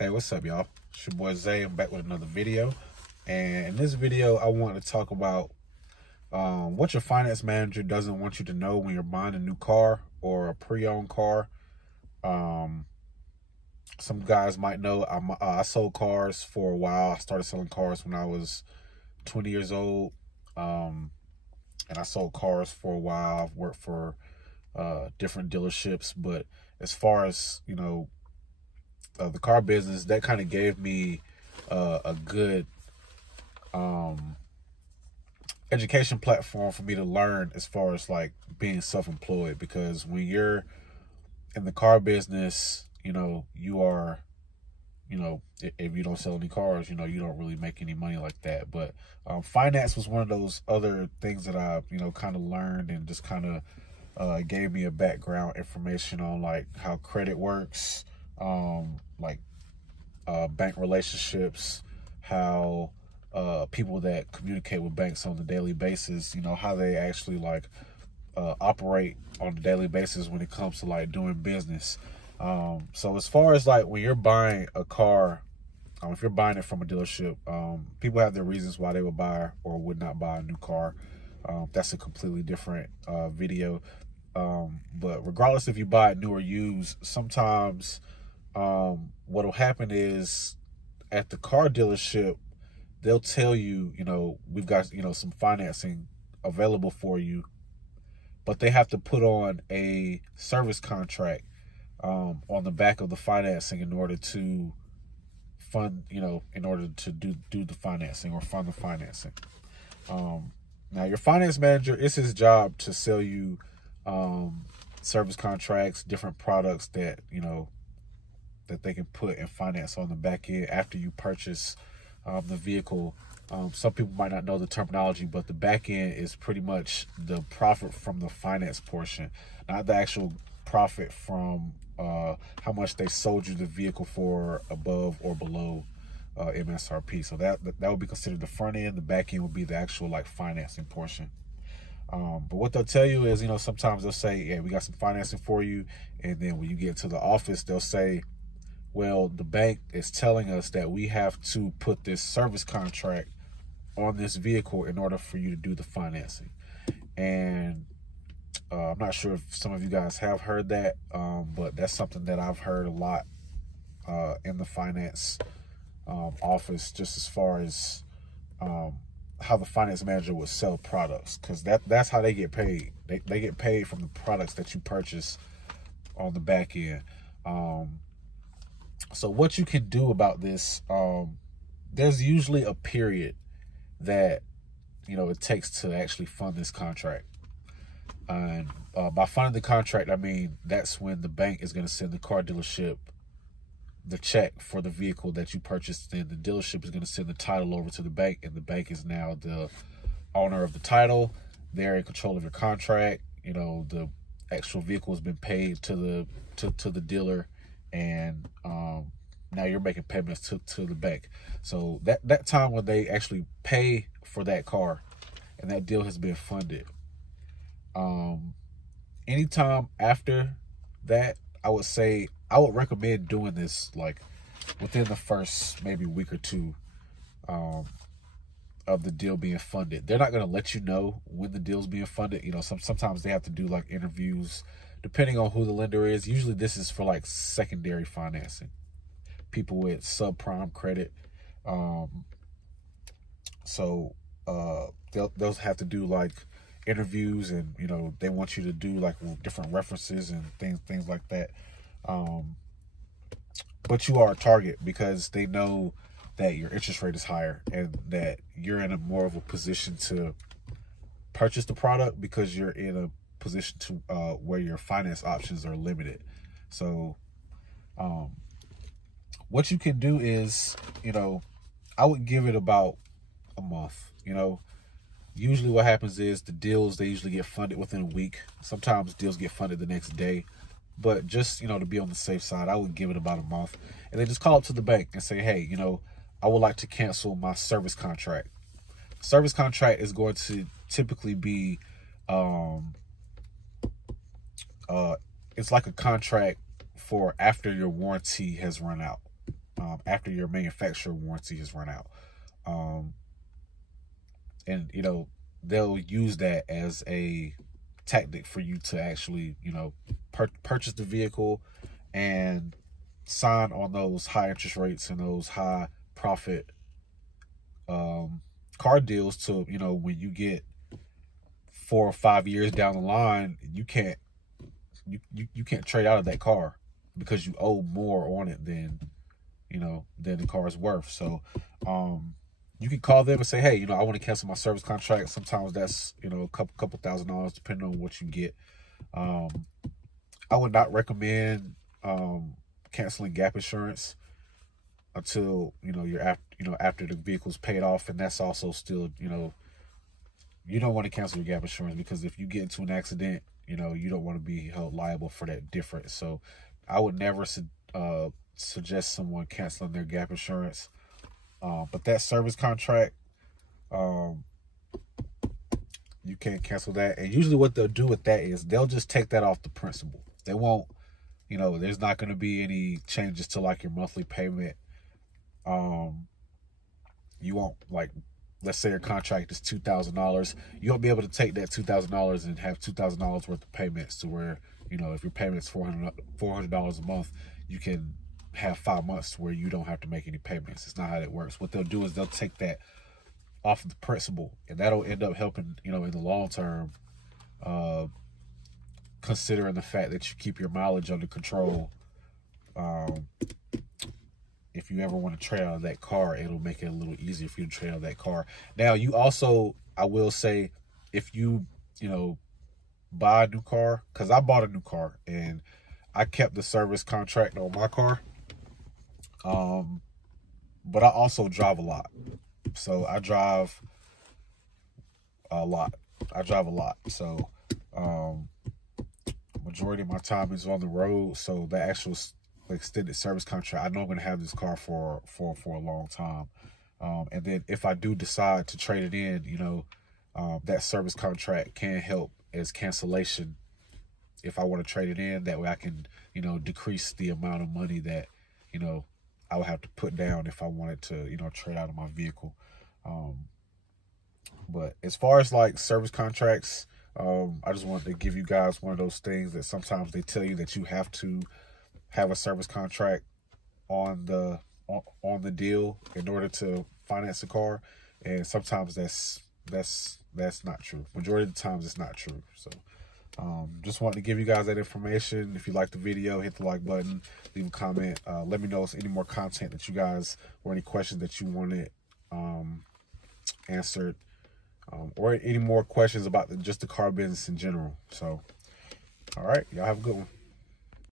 Hey, what's up, y'all? It's your boy Zay. I'm back with another video. And in this video, I want to talk about what your finance manager doesn't want you to know when you're buying a new car or a pre-owned car. Some guys might know I sold cars for a while. I started selling cars when I was 20 years old. And I sold cars for a while. I've worked for different dealerships. But as far as, the car business, that kind of gave me a good education platform for me to learn as far as like being self-employed, because when you're in the car business, you are, if you don't sell any cars, you don't really make any money like that. But finance was one of those other things that I, kind of learned and just kind of gave me a background information on like how credit works, bank relationships, how people that communicate with banks on a daily basis, how they actually operate on a daily basis when it comes to like doing business. So as far as like when you're buying a car, if you're buying it from a dealership, people have their reasons why they would buy or would not buy a new car. That's a completely different video. But regardless if you buy it new or used, sometimes what'll happen is at the car dealership, they'll tell you, we've got, some financing available for you, but they have to put on a service contract on the back of the financing in order to fund, in order to do the financing or fund the financing. Now your finance manager, it's his job to sell you service contracts, different products that, that they can put and finance on the back end after you purchase the vehicle. Some people might not know the terminology, but the back end is pretty much the profit from the finance portion, not the actual profit from how much they sold you the vehicle for above or below MSRP. So that would be considered the front end. The back end would be the actual like financing portion. But what they'll tell you is, sometimes they'll say, yeah, we got some financing for you. And then when you get to the office, they'll say, well, the bank is telling us that we have to put this service contract on this vehicle in order for you to do the financing. And I'm not sure if some of you guys have heard that, but that's something that I've heard a lot in the finance office, just as far as how the finance manager would sell products, because that's how they get paid. They get paid from the products that you purchase on the back end. So what you can do about this, there's usually a period that, it takes to actually fund this contract. And by funding the contract, I mean, that's when the bank is going to send the car dealership the check for the vehicle that you purchased. Then the dealership is going to send the title over to the bank, and the bank is now the owner of the title. They're in control of your contract. The actual vehicle has been paid to the dealer, and now you're making payments to the bank. So that time when they actually pay for that car and that deal has been funded, anytime after that, I would recommend doing this like within the first maybe week or two of the deal being funded. They're not going to let you know when the deal's being funded. Sometimes they have to do like interviews depending on who the lender is. Usually this is for like secondary financing, people with subprime credit. So they'll have to do like interviews, and they want you to do like different references and things like that. But you are a target because they know that your interest rate is higher and that you're in a more of a position to purchase the product, because you're in a position to where your finance options are limited. So what you can do is, I would give it about a month. Usually what happens is the deals, they usually get funded within a week. Sometimes deals get funded the next day. But just, to be on the safe side, I would give it about a month. And then just call up to the bank and say, hey, I would like to cancel my service contract. Service contract is going to typically be, it's like a contract for after your warranty has run out. after your manufacturer warranty has run out. And, you know, they'll use that as a tactic for you to actually, you know, purchase the vehicle and sign on those high interest rates and those high profit car deals to, you know, when you get 4 or 5 years down the line, you can't trade out of that car because you owe more on it than, you know, than the car is worth. So you can call them and say, hey, you know, I want to cancel my service contract. Sometimes that's, you know, a couple $1,000 depending on what you get. I would not recommend canceling gap insurance until, you know, after the vehicle's paid off. And that's also still, you know, you don't want to cancel your gap insurance because if you get into an accident, you know, you don't want to be held liable for that difference. So I would never suggest someone canceling their gap insurance. But that service contract, you can't cancel that. And usually what they'll do with that is they'll just take that off the principal. They won't, you know, there's not going to be any changes to like your monthly payment. You won't, like, let's say your contract is $2,000. You won't be able to take that $2,000 and have $2,000 worth of payments to where, you know, if your payment is $400 a month, you can have 5 months where you don't have to make any payments. It's not how that works. What they'll do is they'll take that off of the principal, and that'll end up helping, you know, in the long term, considering the fact that you keep your mileage under control. If you ever want to trade out of that car, it'll make it a little easier for you to trade out of that car. Now, you also, I will say, if you, you know, buy a new car, because I bought a new car and I kept the service contract on my car. But I also drive a lot. So I drive a lot. So, majority of my time is on the road. So the actual extended service contract, I know I'm going to have this car for a long time. And then if I do decide to trade it in, you know, that service contract can help as cancellation if I want to trade it in. That way I can, you know, decrease the amount of money that, you know, I would have to put down if I wanted to, you know, trade out of my vehicle. But as far as like service contracts, I just wanted to give you guys one of those things that sometimes they tell you that you have to have a service contract on the deal in order to finance a car, and sometimes that's not true. Majority of the times it's not true. So just wanted to give you guys that information. If you like the video, hit the like button, leave a comment, let me know if any more content that you guys, or any questions that you wanted answered, or any more questions about just the car business in general. So all right, y'all have a good one.